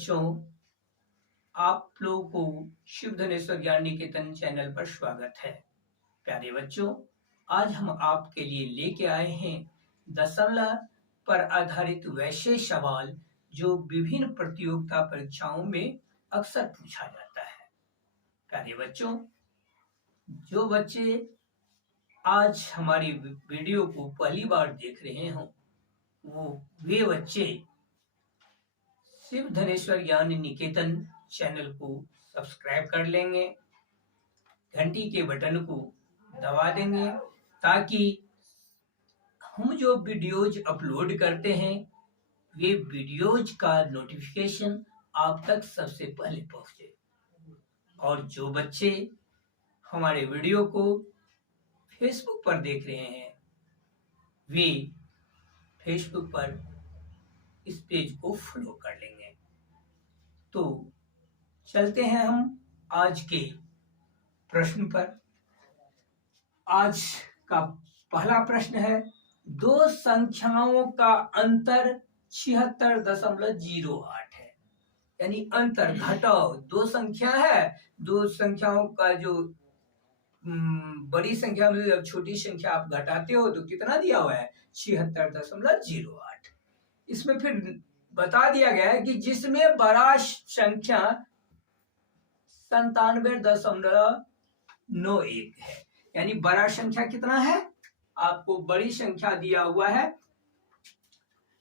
बच्चों, आप लोगों को शिव धनेश्वर ज्ञान निकेतन चैनल पर स्वागत है। प्यारे बच्चों, आज हम आपके लिए लेके आए हैं दशमलव पर आधारित वैसे सवाल जो विभिन्न प्रतियोगिता परीक्षाओं में अक्सर पूछा जाता है। प्यारे बच्चों, जो बच्चे आज हमारी वीडियो को पहली बार देख रहे हों, वे बच्चे शिव धनेश्वर ज्ञान निकेतन चैनल को सब्सक्राइब कर लेंगे, घंटी के बटन को दबा देंगे ताकि हम जो वीडियोज अपलोड करते हैं वे वीडियोज का नोटिफिकेशन आप तक सबसे पहले पहुंचे। और जो बच्चे हमारे वीडियो को फेसबुक पर देख रहे हैं वे फेसबुक पर इस पेज को फॉलो कर लेंगे। तो चलते हैं हम आज के प्रश्न पर। आज का पहला प्रश्न है, दो संख्याओं का अंतर 76.08 है। यानी अंतर घटाओ, दो संख्या है, दो संख्याओं का जो बड़ी संख्या में जब छोटी संख्या आप घटाते हो तो कितना दिया हुआ है 76.08। इसमें फिर बता दिया गया है कि जिसमें बड़ा संख्या 97.91 है। यानी बड़ा संख्या कितना है, आपको बड़ी संख्या दिया हुआ है,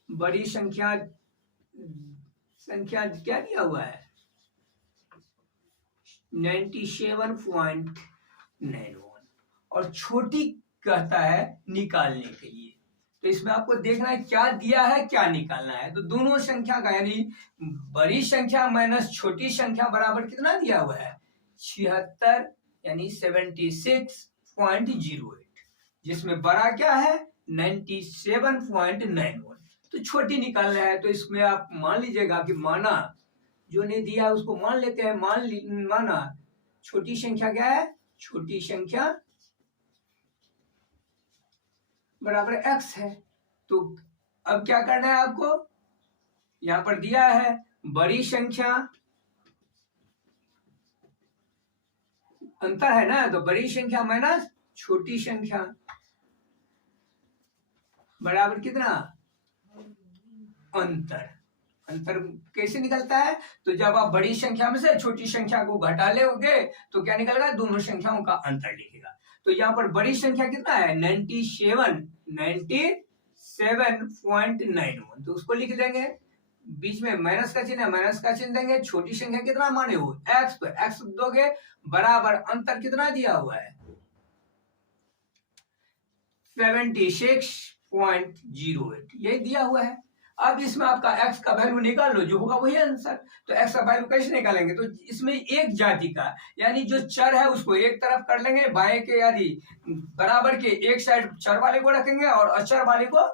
बड़ी संख्या क्या दिया हुआ है 97.91 और छोटी कहता है निकालने के लिए। तो इसमें आपको देखना है क्या दिया है क्या निकालना है। तो दोनों संख्या का यानी बड़ी संख्या माइनस छोटी संख्या बराबर कितना दिया हुआ है 76 यानी 76.08, जिसमें बड़ा क्या है 97.91। तो छोटी निकालना है। तो इसमें आप मान लीजिएगा कि माना जो ने दिया है उसको मान लेते हैं। माना छोटी संख्या क्या है, छोटी संख्या बराबर x है। तो अब क्या करना है आपको, यहां पर दिया है बड़ी संख्या अंतर है ना, तो बड़ी संख्या माइनस छोटी संख्या बराबर कितना अंतर। अंतर कैसे निकलता है, तो जब आप बड़ी संख्या में से छोटी संख्या को घटा लोगे तो क्या निकलेगा, दोनों संख्याओं का अंतर लिखेगा। तो यहाँ पर बड़ी संख्या कितना है 97.91, तो उसको लिख देंगे। बीच में माइनस का चिन्ह है, माइनस का चिन्ह देंगे। छोटी संख्या कितना माने हो x, तो x दोगे बराबर अंतर कितना दिया हुआ है 76.08, ये दिया हुआ है। अब इसमें आपका x का वैल्यू निकाल लो, जो होगा वही आंसर। तो x का वैल्यू कैसे निकालेंगे, तो इसमें एक जाति का यानी जो चर है उसको एक तरफ कर लेंगे, बाएं के यानी बराबर के एक साइड चर वाले को रखेंगे और अचर वाले को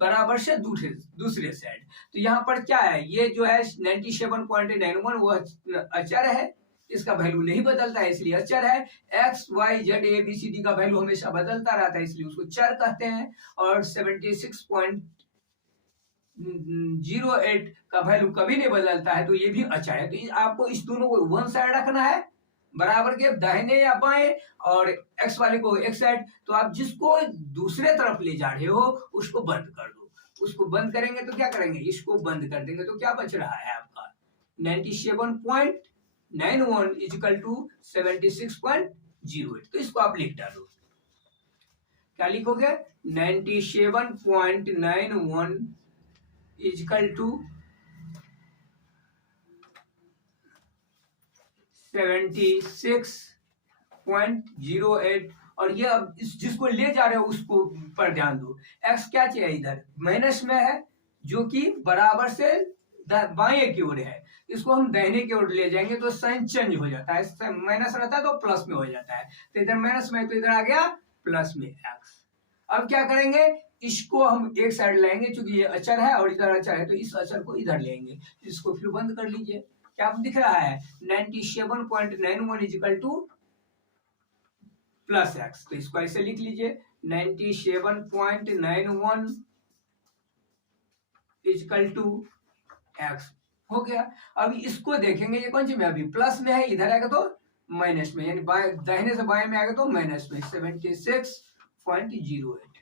बराबर से दूसरे साइड। तो यहाँ पर क्या है, ये जो है 97.91 वो अचर है, इसका वैल्यू नहीं बदलता है इसलिए अचर है। x y z a b c d का वैल्यू हमेशा बदलता रहता है इसलिए उसको चर कहते हैं। और 76.08 का वैल्यू कभी नहीं बदलता है तो ये भी अच्छा है। तो आपको इस दोनों को वन साइड रखना है, बराबर के दाहिने या बाएं, और x वाले को एक साइड। तो आप जिसको दूसरे तरफ ले जा रहे हो उसको बंद कर दो। उसको बंद करेंगे तो क्या करेंगे, इसको बंद कर देंगे तो क्या बच रहा है आपका 97.91 इक्वल टू 76.08। तो इसको आप लिख डालो। क्या लिखोगे 97.91 इक्वल टू 76.08। और ये अब जिसको ले जा रहे हो उसको पर ध्यान दो। x क्या चाहिए इधर माइनस में है जो कि बराबर से बाएं की ओर है, इसको हम दाहिने की ओर ले जाएंगे तो साइन चेंज हो जाता है। माइनस रहता है तो प्लस में हो जाता है। तो इधर माइनस में तो इधर आ गया प्लस में x। अब क्या करेंगे, इसको हम एक साइड लाएंगे क्योंकि ये अचर है और इधर अचर है, तो इस अचर को इधर लेंगे। इसको फिर बंद कर लीजिए। क्या दिख रहा है 97.91 इक्वल टू प्लस x। तो इसको ऐसे लिख लीजिए 97.91 इक्वल टू x। हो गया। अब इसको देखेंगे ये कौन सी में, अभी प्लस में है, इधर आएगा तो माइनस में, यानी दाहिने से बाएं में आएगा तो माइनस में 76.08।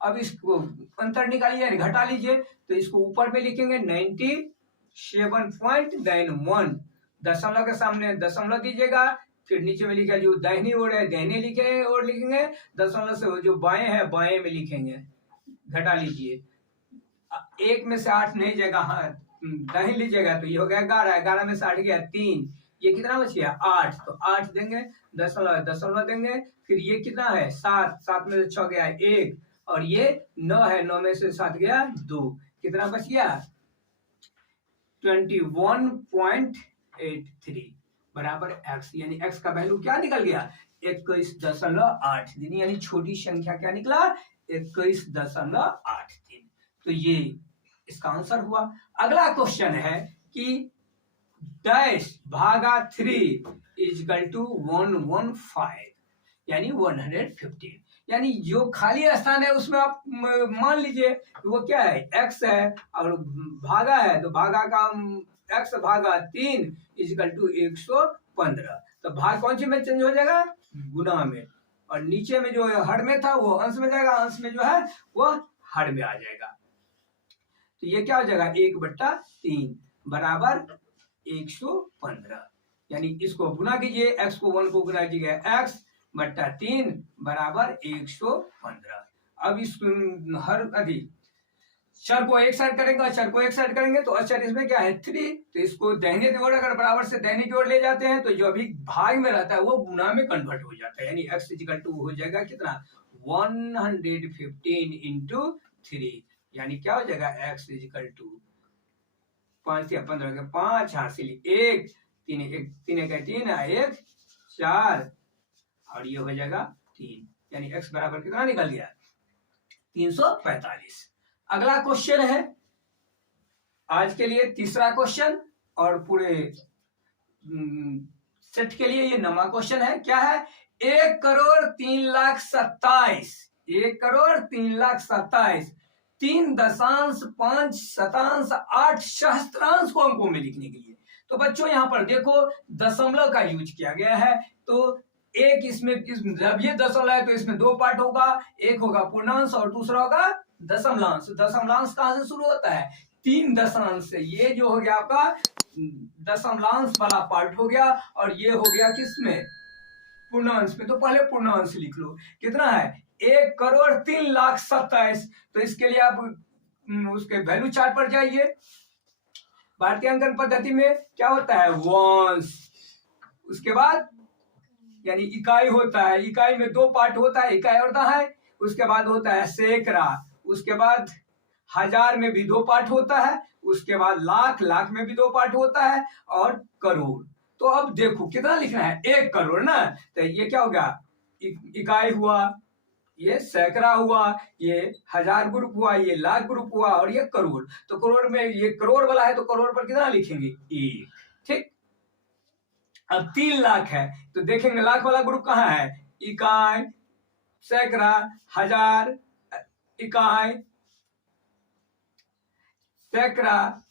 अब इसको अंतर निकालिए यानी घटा लीजिए, तो इसको ऊपर में लिखेंगे 97.91, दशमलव के सामने दशमलव दीजिएगा, फिर नीचे में लिखा जो दाहिनी ओर है दाहिने लिखे और लिखेंगे, दशमलव से जो बाएं है बाएं में लिखेंगे, घटा लीजिए। 1 में से 8 नहीं जाएगा, हाँ दाहिने लीजिएगा तो ये हो गया 11, 11 में से 8 गया 3, ये कितना बच गया 8, तो 8 देंगे, दशमलव दशमलव देंगे, फिर ये कितना है 7, 7 में से 6 गया 1, और ये 9 है, 9 में से 7 गया 2, कितना बच गया 21.83 बराबर x, यानी x का वैल्यू क्या निकल गया 21.83, यानी छोटी संख्या क्या निकला 21.83। तो ये इसका आंसर हुआ। अगला क्वेश्चन है कि डैश भागा 3 इजकल टू 115, यानी 115, यानी जो खाली स्थान है उसमें आप मान लीजिए वो क्या है x है और भागा है, तो भागा का x भागा 3 इजकल टू 115, तो भाग कौन सी में चेंज हो जाएगा गुना में, और नीचे में जो हर में था वो अंश में जाएगा, अंश में जो है वो हर में आ जाएगा, तो ये क्या हो जाएगा 1/3 बराबर 115, यानी इसको गुना कीजिए, x को 1 को गुना कीजिए x बट्टा 3 बराबर 115। अब इस हर अधिक चर को एक साइड करेंगे और चर को एक साइड करेंगे, तो अचर इसमें क्या है 3, तो इसको दाहिने की ओर अगर बराबर से दाहिने की ओर ले जाते हैं तो जो अभी भाग में रहता है वो गुना में कन्वर्ट हो जाता है, यानी x इक्वल टू हो जाएगा कितना 115 इंटू 3, यानी क्या हो जाएगा x इक्वल टू 5 या 15 के 5 हासिल 1 3 1 3 का 3 1 4 और ये हो जाएगा 3, यानी x बराबर कितना निकल गया 345। अगला क्वेश्चन है आज के लिए तीसरा क्वेश्चन और पूरे सेट के लिए ये 9वां क्वेश्चन है। क्या है 1,03,27,000 1,03,27,000 3.5 सहस्त्रांश को अंकों में लिखने के लिए, तो बच्चों यहाँ पर देखो दशमलव का यूज किया गया है, तो एक इसमें जब ये दशमलव है तो इसमें 2 पार्ट होगा, एक होगा पूर्णांश और दूसरा होगा दशमलांश। दशमलांश कहां से शुरू होता है 3 दशांश से, ये जो हो गया आपका दशमलांश वाला पार्ट हो गया, और ये हो गया किसमें पूर्णांश में, तो पहले पूर्णांश लिख लो कितना है 1,03,27,000, तो इसके लिए आप उसके वैल्यू चार्ट पर जाइए। भारतीय अंकन पद्धति में क्या होता है वंश, उसके बाद यानी इकाई होता है, इकाई में 2 पार्ट होता है, इकाई और दहाई, उसके बाद होता है सैकड़ा, उसके बाद हजार में भी 2 पार्ट होता है, उसके बाद लाख, लाख में भी 2 पार्ट होता है, और करोड़। तो अब देखो कितना लिखना है 1 करोड़ ना, तो ये क्या हो गया इकाई हुआ, ये सैकड़ा हुआ, ये हजार ग्रुप हुआ, ये लाख ग्रुप हुआ, और ये करोड़। तो करोड़ में ये करोड़ वाला है तो करोड़ पर कितना लिखेंगे 1, ठीक। अब 3 लाख है तो देखेंगे लाख वाला ग्रुप कहाँ है, इकाई, सैकड़ा, हजार, इकाई, सैकड़ा,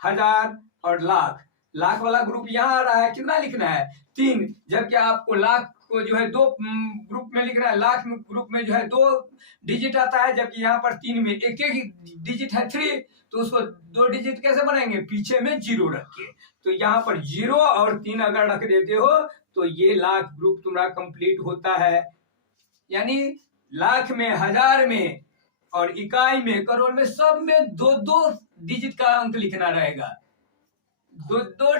हजार और लाख। लाख वाला ग्रुप यहाँ आ रहा है, कितना लिखना है 3, जबकि आपको लाख को जो है 2 ग्रुप में लिखना है, लाख में ग्रुप में जो है 2 डिजिट आता है, जबकि यहाँ पर 3 में एक डिजिट है 3, तो उसको 2 डिजिट कैसे बनाएंगे पीछे में 0 रख के, तो यहाँ पर 0 और 3 अगर रख देते हो तो ये लाख ग्रुप तुम्हारा कंप्लीट होता है। यानी लाख में, हजार में और इकाई में, करोड़ में, सब में 2-2 डिजिट का अंक लिखना रहेगा, 2-2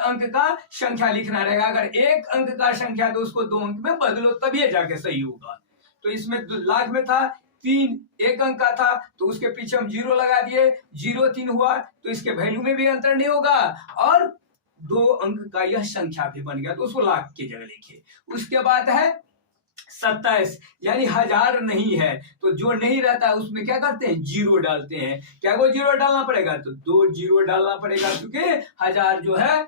अंक का संख्या लिखना रहेगा। अगर 1 अंक का संख्या तो उसको 2 अंक में बदलो तभी जाके सही होगा। तो इसमें लाख में था 3, 1 अंक का था तो उसके पीछे हम 0 लगा दिए, 0 3 हुआ तो इसके वैल्यू में भी अंतर नहीं होगा, और 2 अंक का यह संख्या भी बन गया तो उसको लाख की जगह लिखिए। उसके बाद है 27, यानी हजार नहीं है, तो जो नहीं रहता उसमें क्या करते हैं 0 डालते हैं। क्या को 0 डालना पड़ेगा तो 2 0 डालना पड़ेगा, क्योंकि हजार जो है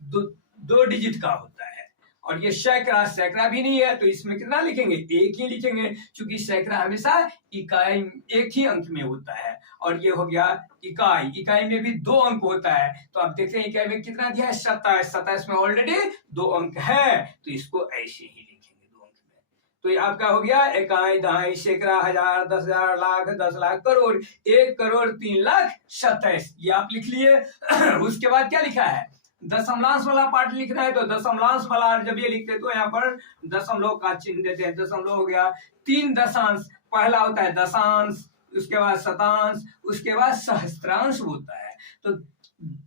2 डिजिट का होता है। और ये सैकड़ा, सैकड़ा भी नहीं है तो इसमें कितना लिखेंगे, एक ही लिखेंगे, क्योंकि सैकड़ा हमेशा इकाई एक ही अंक में होता है। और ये हो गया इकाई, इकाई में भी 2 अंक होता है। तो आप देखते हैं इकाई में कितना दिया है, 27, 27 में ऑलरेडी 2 अंक है, तो इसको ऐसे ही लिखेंगे 2 अंक में। तो ये आपका हो गया इकाई, दहाई, सैकड़ा, हजार, 10,000, लाख, 10 लाख, करोड़, 1,03,27,000 ये आप लिख लिए। उसके बाद क्या लिखा है, दशमलांश वाला पार्ट लिखना है, तो दशमलांश वाला जब ये लिखते तो यहाँ पर दशमलव का चिन्ह देते हैं। दशमलव हो गया 3 दशांश, पहला होता है दशांश, उसके बाद शतांश, उसके बाद सहस्त्रांश होता है। तो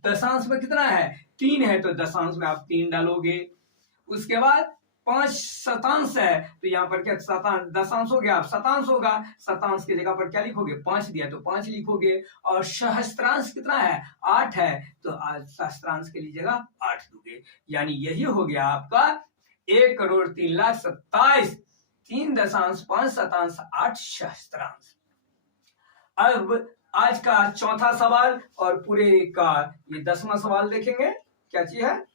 दशांश में कितना है, 3 है, तो दशांश में आप 3 डालोगे। उसके बाद 5 शतांश है, तो यहाँ पर क्या दशांश हो गया, आप शतांश होगा, शतांश की जगह पर क्या लिखोगे, 5 दिया तो 5 लिखोगे। और सहस्त्रांश कितना है, 8 है, तो सहस्त्रांश के लिए जगह 8 दोगे। यानी यही हो गया आपका 1,03,27,000, 3.5 सहस्त्रांश। अब आज का चौथा सवाल और पूरे का ये 10वां सवाल देखेंगे, क्या चीज है,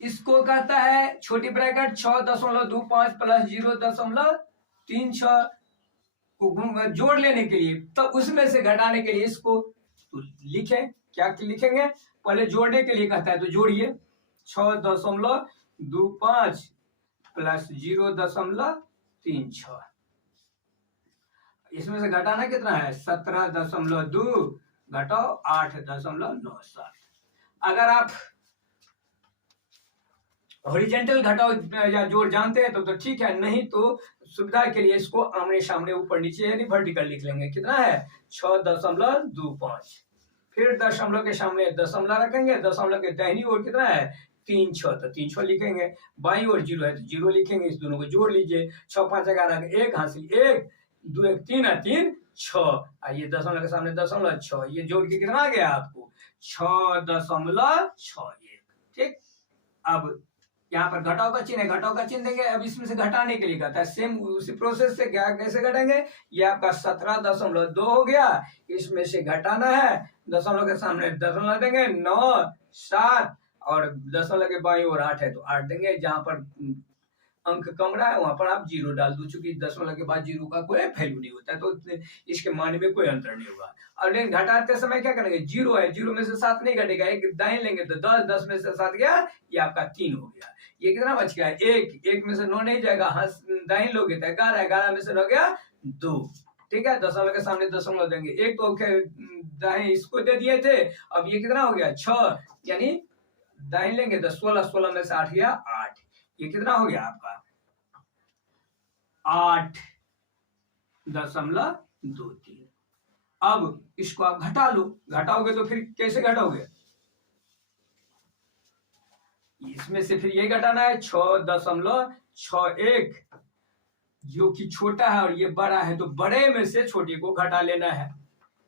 इसको कहता है छोटी ब्रैकेट 6.25 प्लस 0.36 को जोड़ लेने के लिए, तो उसमें से घटाने के लिए इसको तो लिखें, क्या लिखेंगे, पहले जोड़ने के लिए कहता है तो जोड़िए, 6.25 प्लस 0.36, इसमें से घटाना कितना है, 17.2 घटाओ 8.97। अगर आप हॉरिजेंटल घटाओ या जोड़ जानते हैं तो ठीक है, नहीं तो सुविधा के लिए इसको आमने सामने ऊपर नीचे यानी वर्टिकल लिख लेंगे। कितना है, 6.25, फिर दशमलव के सामने दशमलव रखेंगे, दशमलव के दाहिनी ओर कितना है, 3 6, तो 3 6 लिखेंगे, बाईं ओर 0 है तो 0 लिखेंगे, इस दोनों को जोड़ लीजिए, 6 5 11 1 हासिल 1 2 1 3 है 3 6, ये दशमलव के सामने दशमलव 6, ये जोड़ के कितना आ गया आपको 6.61, ठीक। अब यहाँ पर घटाव का चिन्ह है, घटाव का चिन्ह देंगे, अब इसमें से घटाने के लिए कहता है सेम उसी प्रोसेस से, क्या कैसे घटेंगे, ये आपका 17.2 हो गया, इसमें से घटाना है, दशमलव के सामने दशमलव देंगे 9 7 और दशमलव के बाईं ओर 8 है तो 8 देंगे, जहां पर अंक कम रहा है वहां पर आप 0 डाल दो, चूंकि दशमलव के बाद 0 का कोई वैल्यू नहीं होता है तो इसके मान में कोई अंतर नहीं होगा। और लेकिन घटाते समय क्या करेंगे, 0 है, 0 में से 7 नहीं घटेगा, एक दाएं लेंगे तो 10, 10 में से 7 गया, ये आपका 3 हो गया, ये कितना बच गया, 1, 1 में से 9 नहीं जाएगा, दाएं लोगे तो 11, 11 में से हो गया 2, ठीक है, दशमलव के सामने दशमलव देंगे, एक तो दाएं इसको दे दिए थे, अब ये कितना हो गया 6, यानी दाएं लेंगे तो 16, 16 में से 8 गया 8, ये कितना हो गया आपका 8.23। अब इसको आप घटा लो, घटाओगे तो फिर कैसे घटाओगे, इसमें से फिर ये घटाना है 6.61, जो कि छोटा है और ये बड़ा है तो बड़े में से छोटे को घटा लेना है,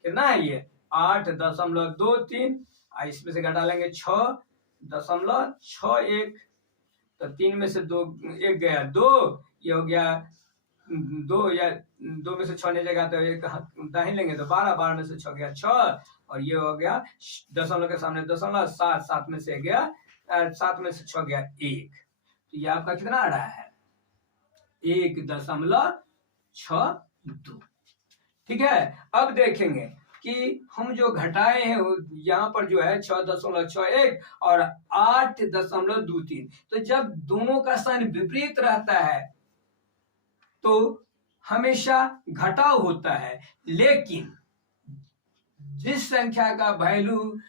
कितना है ये 8.23, इसमें से घटा लेंगे 6.61, तो 3 में से 2 1 गया 2, ये हो गया 2, या 2 में से 6 नहीं जाएगा तो एक दाहिने लेंगे तो 12, 12 में से 6 गया 6, और ये हो गया दशमलव के सामने दशमलव 7, 7 में से गया 7 में से 6 गया 1, तो ये आपका कितना आ रहा है 1.62, ठीक है। अब देखेंगे कि हम जो घटाए हैं यहाँ पर जो है 6.61 और 8.23, तो जब दोनों का साइन विपरीत रहता है तो हमेशा घटाव होता है, लेकिन जिस संख्या का वैल्यू,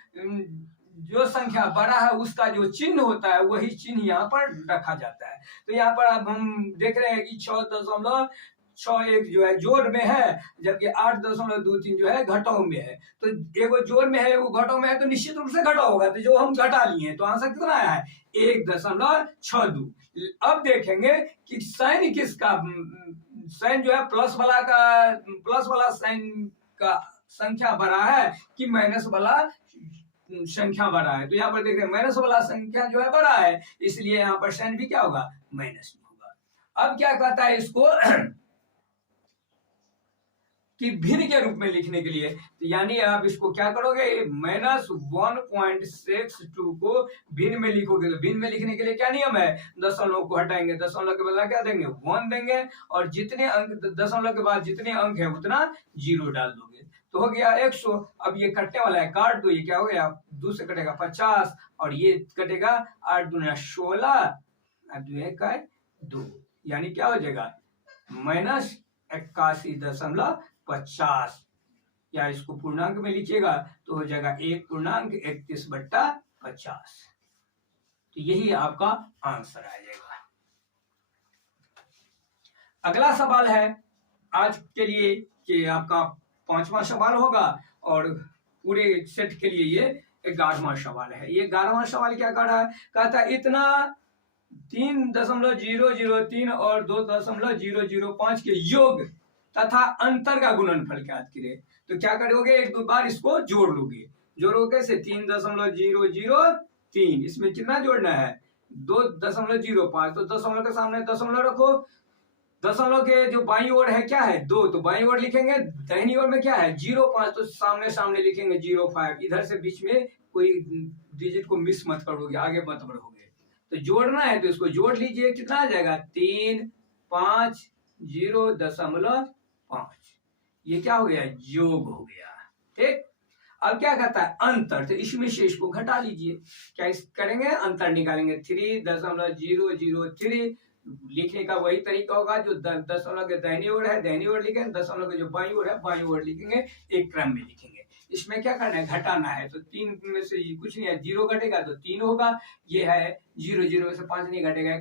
जो संख्या बड़ा है उसका जो चिन्ह होता है वही चिन्ह यहाँ पर रखा जाता है। तो यहाँ पर अब हम देख रहे हैं कि 6.61 जो है जोड़ में है, जबकि 8.23 जो है घटाव में है, तो एगो जोड़ में है एगो घटाव में है, तो निश्चित रूप से घटाव होगा, तो जो हम घटा लिए तो आंसर कितना आया है 1.62। अब देखेंगे कि साइन किसका, साइन जो है प्लस वाला साइन का संख्या बड़ा है कि माइनस वाला संख्या बड़ा है, तो यहाँ पर देख रहे हैं माइनस वाला संख्या जो है बड़ा है, इसलिए यहाँ पर साइन भी क्या होगा माइनस में होगा। अब क्या कहता है इसको कि भिन्न के रूप में लिखने के लिए, तो यानी आप इसको क्या करोगे, -1.62 को भिन्न में लिखोगे। तो भिन्न में लिखने के लिए क्या नियम है, दशमलव को हटाएंगे, दशमलव के बदला क्या देंगे 1 देंगे, और जितने अंक दशमलव के बाद जितने अंक है उतना 0 डाल दोगे, तो हो गया 100। अब ये कटने वाला है, काट दो, ये क्या हो गया, 2 से कटेगा 50, और ये कटेगा 8 दूना 16, 2, यानी क्या हो जाएगा -81.50, या इसको पूर्णांक में लिखिएगा तो हो जाएगा 1.31/50। तो यही आपका आंसर आ जाएगा। अगला सवाल है आज के लिए कि आपका 5वां सवाल होगा, और पूरे सेट के लिए ये 11वां सवाल है। ये 11वां सवाल क्या कर रहा है, कहता है इतना 3.003 और 2.005 के योग तथा अंतर का गुणनफल ज्ञात कीजिए। तो क्या करोगे, एक दो बार इसको जोड़ लोगे, जोड़ोगे से 3.003, इसमें कितना जोड़ना है 2.05, तो दशमलव के सामने दशमलव रखो, दशमलव के जो बाईं ओर है क्या है 2, तो बाईं ओर लिखेंगे, दाहिनी ओर में क्या है 0.5, तो सामने सामने लिखेंगे 0.5, इधर से बीच में कोई डिजिट को मिस मत करोगे, आगे मत बढ़ोगे। तो जोड़ना है तो इसको जोड़ लीजिए, कितना आ जाएगा 350.5, ये क्या हो गया योग हो गया। ठीक, अब क्या कहता है अंतर, तो इसमें से इसको घटा लीजिए, क्या करेंगे अंतर निकालेंगे, 3.003 लिखने का वही तरीका होगा जो दशमलव के दाहिनी ओर है दाहिनी ओर लिखेंगे, दशमलव के जो बाईं ओर है बाईं ओर लिखेंगे, एक क्रम में लिखेंगे। इसमें क्या करना है घटाना है, तो 3 में से कुछ नहीं है, 0 घटेगा तो 3 होगा, ये है 0, 0 में से 5 नहीं घटेगा,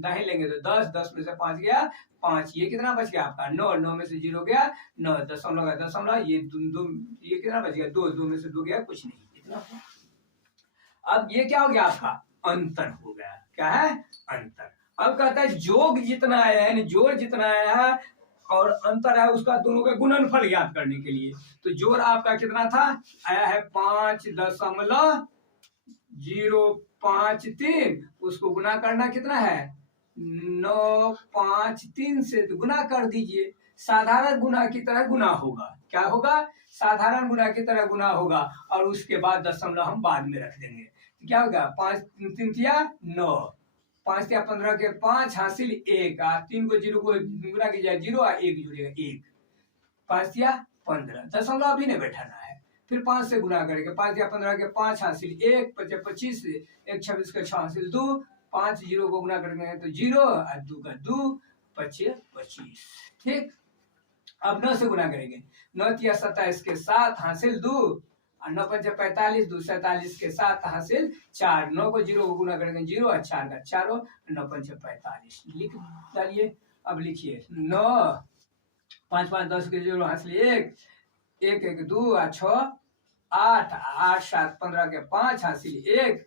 दाहिने लेंगे तो 10, 10 में से 5 गया 5, ये कितना बच गया आपका 9, 9 में से 0 गया 9, दशमलव का दशमलव, ये 2, ये कितना बच गया 2, 2 में से 2 गया कुछ नहीं, कितना। अब ये क्या हो गया आपका अंतर हो गया, क्या है अंतर। अब कहता है जोग जितना आया है, जोड़ जितना आया है और अंतर है उसका दोनों का गुणनफल ज्ञात करने के लिए, तो जोड़ आपका कितना था आया है 5.053, उसको गुना करना कितना है 953 से, तो गुना कर दीजिए, साधारण गुना की तरह गुना होगा, क्या होगा साधारण गुना की तरह गुना होगा, और उसके बाद दशमलव हम बाद में रख देंगे, तो क्या होगा 5 3 9, 5 या 15 के 5 हासिल 1, 3 को 0 को गुना किया 0 और 1 जुड़ेगा 1, 5 या 15, दशमलव अभी नहीं बैठाना है, फिर 5 से गुना करेंगे, 5 या 15 के 5 हासिल 1, 5 25, 1 26 का 6 हासिल 2, 5 0 को गुना करेंगे तो 0 और 2 का 2, 25 25। ठीक, अब 9 से गुना करेंगे, 9 या 27 के 7 हासिल 2, 9 5 45, 2 47 के 7 हासिल 4, 9 को 0 को गुना करेंगे 0 और 4 का 4, 9 5 45 लिख डालिए। अब लिखिए 9 5 5 10 के 0 हासिल 1, 1 1 2 और 6 8, 8 7 15 के 5 हासिल 1,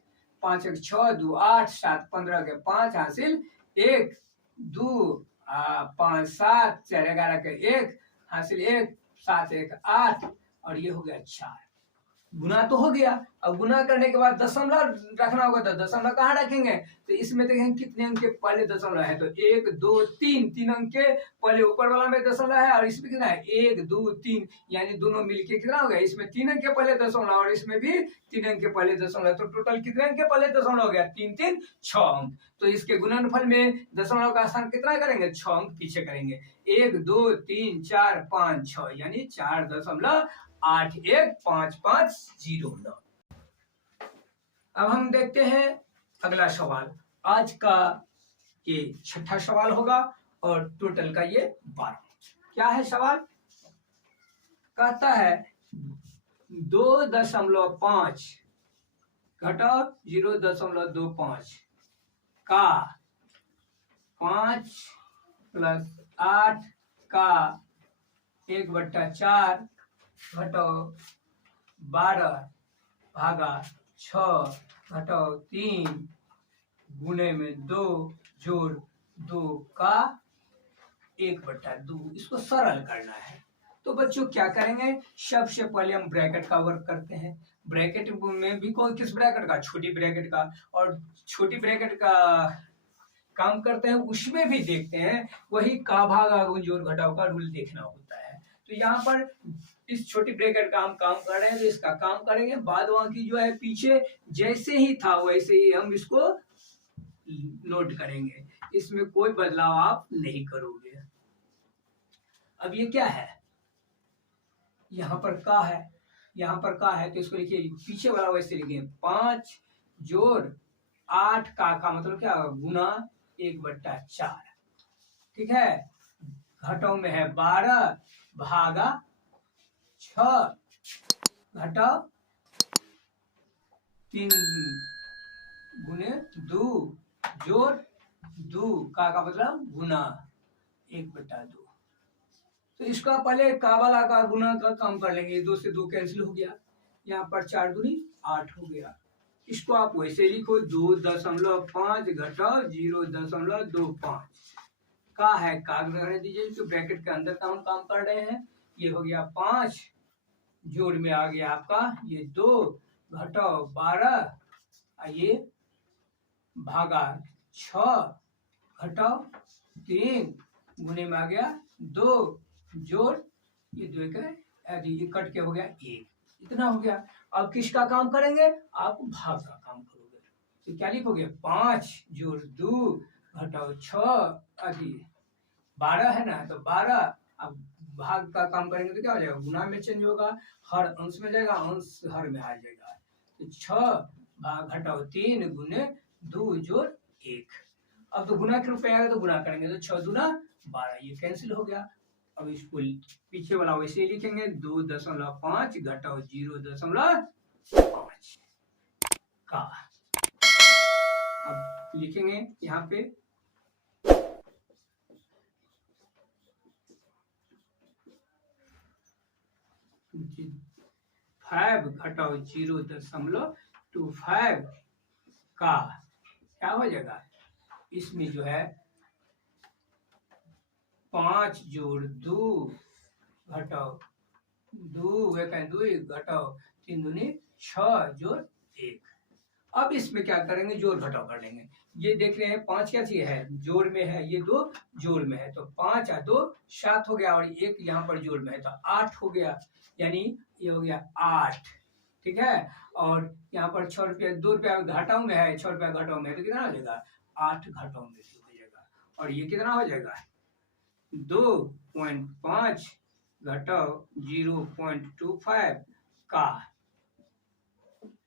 5 1 6 2 8 7 15 के 5 हासिल 1 2 5 7 4 11 के 1 हासिल 1 7 1 8, और ये हो गया 4। गुना तो हो गया, अब गुना करने के बाद दशमलव रखना होगा, तो दशमलव कहाँ रखेंगे, तो इसमें देखेंगे कितने अंक के पहले दशमलव है, तो 1 2 3, 3 अंक के पहले ऊपर वाला में दशमलव है, और इसमें कितना है 1 2 3, यानी दोनों मिलके कितना हो गया, इसमें 3 अंक के पहले दशमलव और इसमें भी 3 अंक के पहले दशमलव, तो टोटल कितने अंक के पहले दशमलव हो गया 3 3 6 अंक। तो इसके गुणनफल में दशमलव का स्थान कितना करेंगे 6 अंक पीछे करेंगे, 1 2 3 4 5 6, यानी 4.815509। अब हम देखते हैं अगला सवाल, आज का ये छठा सवाल होगा और टोटल का ये 12। क्या है सवाल, कहता है 2.5 घटा 0.25 का 5 + 8 का 1/4 घटाओ 12 भागा 6 घटाओ 3 गुणे में 2 जोड़ 2 का 1/2, इसको सरल करना है। तो बच्चों क्या करेंगे, सबसे पहले हम ब्रैकेट का वर्क करते हैं, ब्रैकेट में भी कौन किस ब्रैकेट का छोटी ब्रैकेट का, और छोटी ब्रैकेट का काम करते हैं उसमें भी देखते हैं वही का भागा जोड़ घटाव का रूल देखना होता है। तो यहाँ पर इस छोटी ब्रैकेट का हम काम कर रहे हैं, तो इसका काम करेंगे, बाद बाकी जो है पीछे जैसे ही था वैसे ही हम इसको नोट करेंगे, इसमें कोई बदलाव आप नहीं करोगे। अब ये क्या है, यहाँ पर का है, यहाँ पर का है, तो इसको लिखिए पीछे वाला वैसे लिखिए 5 जोड़ 8 का मतलब क्या, गुना 1/4, ठीक है। घटाओ में है 12 भागा 6 घटाओ 3 गुने 2 जोड़ 2 का मतलब गुना 1/2। तो इसका पहले का वाला का गुना का काम कर लेंगे, 2 से 2 कैंसिल हो गया, यहाँ पर 4 दूनी 8 हो गया। इसको आप वैसे लिखो 2.5 घटाओ 0.25 का है, का रहने दीजिए, तो ब्रैकेट के अंदर का हम काम कर रहे हैं। ये हो गया 5 जोड़ में आ गया आपका ये 2 घटाओ 12, ये भागा 6 घटाओ 3 गुने में आ गया 2 जोड़ ये 2 ये कट के हो गया 1, इतना हो गया। अब किसका काम करेंगे, आप भाग का काम करोगे, तो क्या लिखोगे 5 जोड़ 2 घटाओ 6 12 है ना, तो 12। अब भाग का काम करेंगे तो क्या हो जाएगा, गुना में चेंज होगा, हर अंश में जाएगा, अंश हर में आ जाएगा, तो 6 भाग घटाओ 3 गुने 2 जोड़ 1। अब तो गुना के रूप में आएगा तो गुना करेंगे, तो 6 दूना 12, ये कैंसिल हो गया। अब इसको पीछे वाला वैसे ही लिखेंगे 2.5 घटाओ 0.5 का। अब लिखेंगे यहाँ पे 5 घटाओ 0.25 का क्या हो जाएगा, इसमें जो है 5 जोड़ 2 घटाओ 2 घटाओ 3 दूनी 6 जोड़ 1। अब इसमें क्या करेंगे, जोड़ घटाव कर लेंगे। ये देख रहे हैं 5 क्या चीज है, जोड़ में है, ये 2 जोड़ में है, तो 5 और 2 7 हो गया, और 1 यहाँ पर जोड़ में है तो 8 हो गया, यानी ये हो गया 8, ठीक है। और यहाँ पर 6 रुपया 2 रुपया घटाओ में है, 6 रुपया घटाओ में है, तो कितना हो जाएगा 8 घटाओ में हो जाएगा, और ये कितना हो जाएगा 2.5 घटाओ 0.25 का,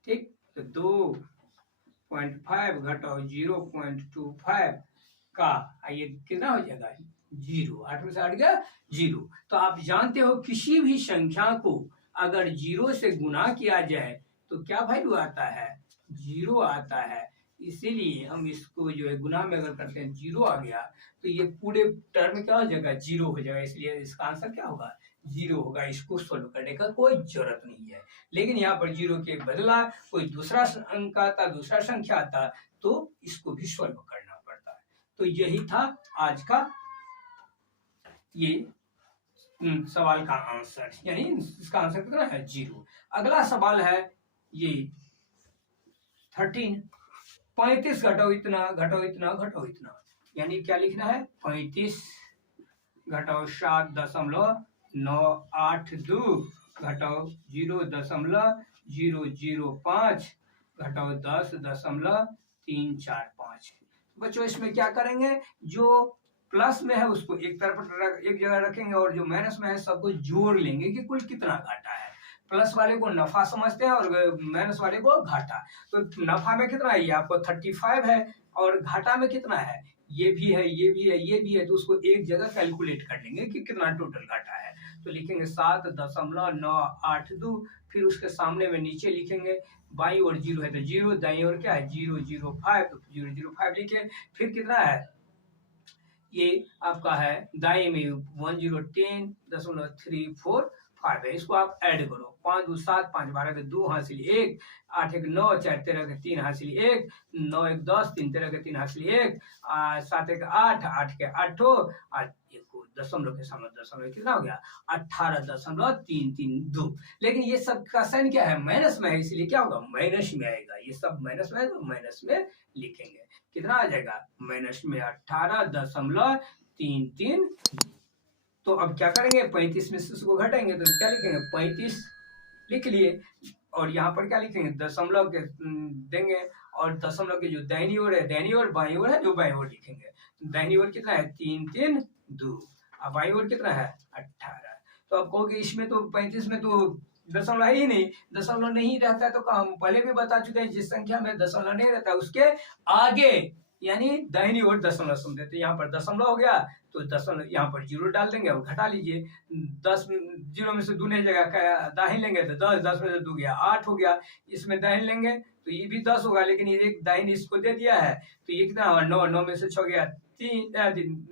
ठीक। तो 2.5 घटाओ 0.25 का, ये कितना हो जाएगा 0, 8 में से हट गया 0। तो आप जानते हो किसी भी संख्या को अगर 0 से गुना किया जाए तो क्या वैल्यू आता है, 0 आता है। इसीलिए हम इसको जो है गुना में अगर करते हैं 0 आ गया, तो ये पूरे टर्म क्या हो जाएगा 0 हो जाएगा, इसलिए इसका आंसर क्या होगा 0 होगा। इसको सोल्व करने का कोई जरूरत नहीं है, लेकिन यहाँ पर 0 के बदला कोई दूसरा अंक आता, दूसरा संख्या आता, तो इसको भी सोल्व करना पड़ता है। तो यही था आज का ये सवाल का आंसर, यानी इसका आंसर कितना है 0। अगला सवाल है ये 13, 35 घटाओ इतना घटाओ इतना घटाओ इतना, यानी क्या लिखना है 35 घटाओ 7.982 घटाओ 0.005 घटाओ 10.345। बच्चों इसमें क्या करेंगे, जो प्लस में है उसको एक तरफ एक जगह रखेंगे, और जो माइनस में है सबको जोड़ लेंगे कि कुल कितना घाटा है। प्लस वाले को नफा समझते हैं और माइनस वाले को घाटा। तो नफा में कितना है, ये आपको 35 है, और घाटा में कितना है, ये भी है, ये भी है, ये भी है, तो उसको एक जगह कैलकुलेट कर लेंगे कि कितना टोटल घाटा है। तो लिखेंगे 7.982, फिर उसके सामने में नीचे लिखेंगे, बाई और 0 है तो 0, दाई और क्या है 005, तो 005 लिखे। फिर कितना है, ये आपका है दाई में 1010.345 है, इसको आप ऐड करो, 5 2 7 5 12 के 2 हासिल 1, 8 1 9 4 13 के 3 हासिल 1, 9 1 10 3 13 के 3 हासिल 1, 7 1 8 8 के 8 और एक दशमलव के सामने दशमलव, कितना हो गया 18.332। लेकिन ये सब का साइन क्या है, माइनस में है, इसलिए क्या होगा माइनस में आएगा, ये सब माइनस में है तो माइनस में लिखेंगे। कितना आ जाएगा माइनस में 18.332। तो अब क्या करेंगे, 35 में से उसको घटाएंगे तो क्या लिखेंगे, 35 लिख लिए, और यहाँ पर क्या लिखेंगे, दशमलव के देंगे, और दशमलव के जो दाहिनी ओर है दाहिनी ओर, बाईं ओर है जो बाईं ओर लिखेंगे। दाहिनी ओर कितना है, 3 3 2, अब बाईं ओर कितना है 18। तो आप कहोगे इसमें तो 35 में तो दशमलव है ही नहीं, दशमलव नहीं रहता है, तो हम पहले भी बता चुके हैं जिस संख्या में दशमलव नहीं रहता उसके आगे यानी दाहिनी ओर दशमलव सुन देते, यहाँ पर दशमलव हो गया तो दशमलव यहाँ पर जीरो डाल देंगे और घटा लीजिए। 10 जीरो में से दूने जगह दाहिने लेंगे तो 10, 10 में से 2 गया 8 हो गया, इसमें दाहिने लेंगे तो ये भी 10 होगा, लेकिन ये एक दाहिने इसको दे दिया है तो ये कितना हुआ 9, 9 में से 6 गया 3,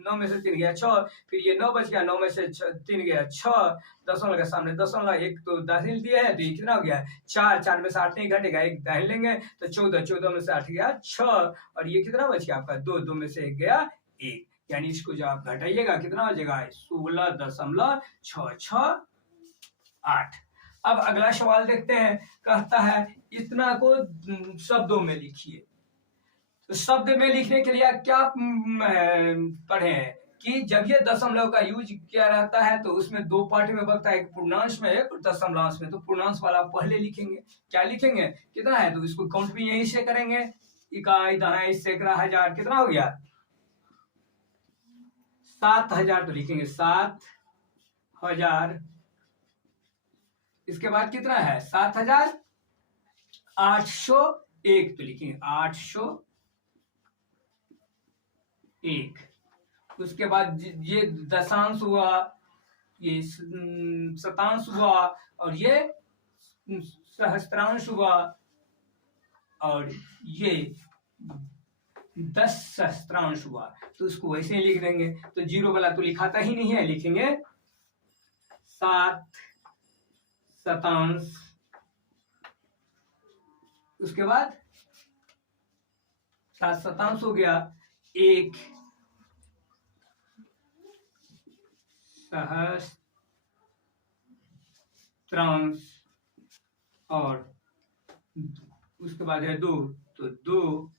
9 में से 3 गया 6, फिर ये 9 बच गया, 9 में से 3 गया 6, दशमलव के सामने दशमलव एक तो दाहिने दिया है तो ये कितना हो गया 4, 4 में से 8 नहीं घटेगा, एक दाहिने लेंगे तो 14, 14 में से 8 गया 6, और ये कितना बच गया आपका 2, 2 में से 1 गया 1, यानी इसको जब आप घटाइएगा कितना हो जाएगा 16.668। अब अगला सवाल देखते हैं, कहता है इतना को शब्दों में लिखिए। तो शब्द में लिखने के लिए क्या पढ़े हैं कि जब ये दशमलव का यूज किया रहता है तो उसमें दो पार्ट में बनता है, एक पूर्णांश में एक दशमलांश में। तो पूर्णांश वाला पहले लिखेंगे, क्या लिखेंगे कितना है, तो इसको काउंट भी यहीं से करेंगे, इकाई दहाई सैकड़ा हजार, कितना हो गया 7000, तो लिखेंगे 7000। इसके बाद कितना है 7801, तो लिखेंगे 801। उसके बाद ये दशांश हुआ, ये शतांश हुआ, और ये सहस्त्रांश हुआ, और ये 10 सहस्त्रांश हुआ। तो उसको वैसे ही लिख देंगे, तो जीरो वाला तो लिखाता ही नहीं है, लिखेंगे 7 शतांश। उसके बाद 7 शतांश हो गया, 1 सहस्त्रांश, और उसके बाद है 2, तो 2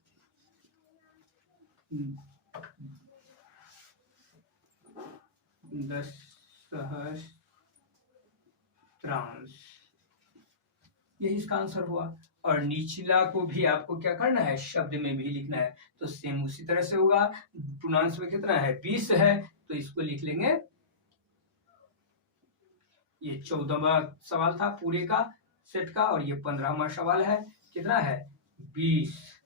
10 सहस्त्रांश, यही इसका आंसर हुआ। और निचला को भी आपको क्या करना है, शब्द में भी लिखना है, तो सेम उसी तरह से होगा। पूर्णांश में कितना है 20 है, तो इसको लिख लेंगे, ये 14वां सवाल था पूरे का सेट का, और ये 15वां सवाल है, कितना है 20,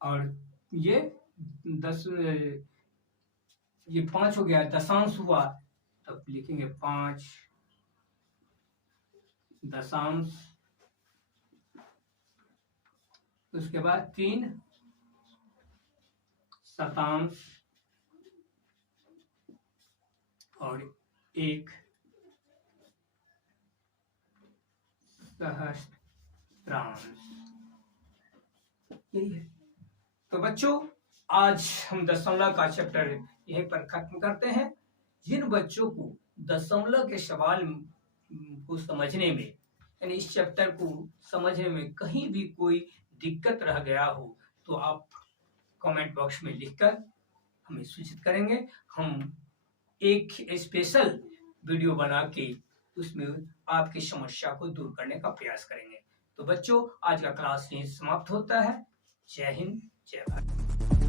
और ये 10, ये 5 हो गया, दशांश हुआ, तब लिखेंगे 5 दशांश। उसके बाद 3 शतांश, और 1 सहस्त्रांश, यही है। तो बच्चों आज हम दशमलव का चैप्टर यहीं पर खत्म करते हैं। जिन बच्चों को दशमलव के सवाल को समझने में, यानी इस चैप्टर को समझने में कहीं भी कोई दिक्कत रह गया हो, तो आप कमेंट बॉक्स में लिखकर हमें सूचित करेंगे। हम एक स्पेशल वीडियो बना के उसमें आपकी समस्या को दूर करने का प्रयास करेंगे। तो बच्चों आज का क्लास यहीं समाप्त होता है। जय हिंद, जय भारत।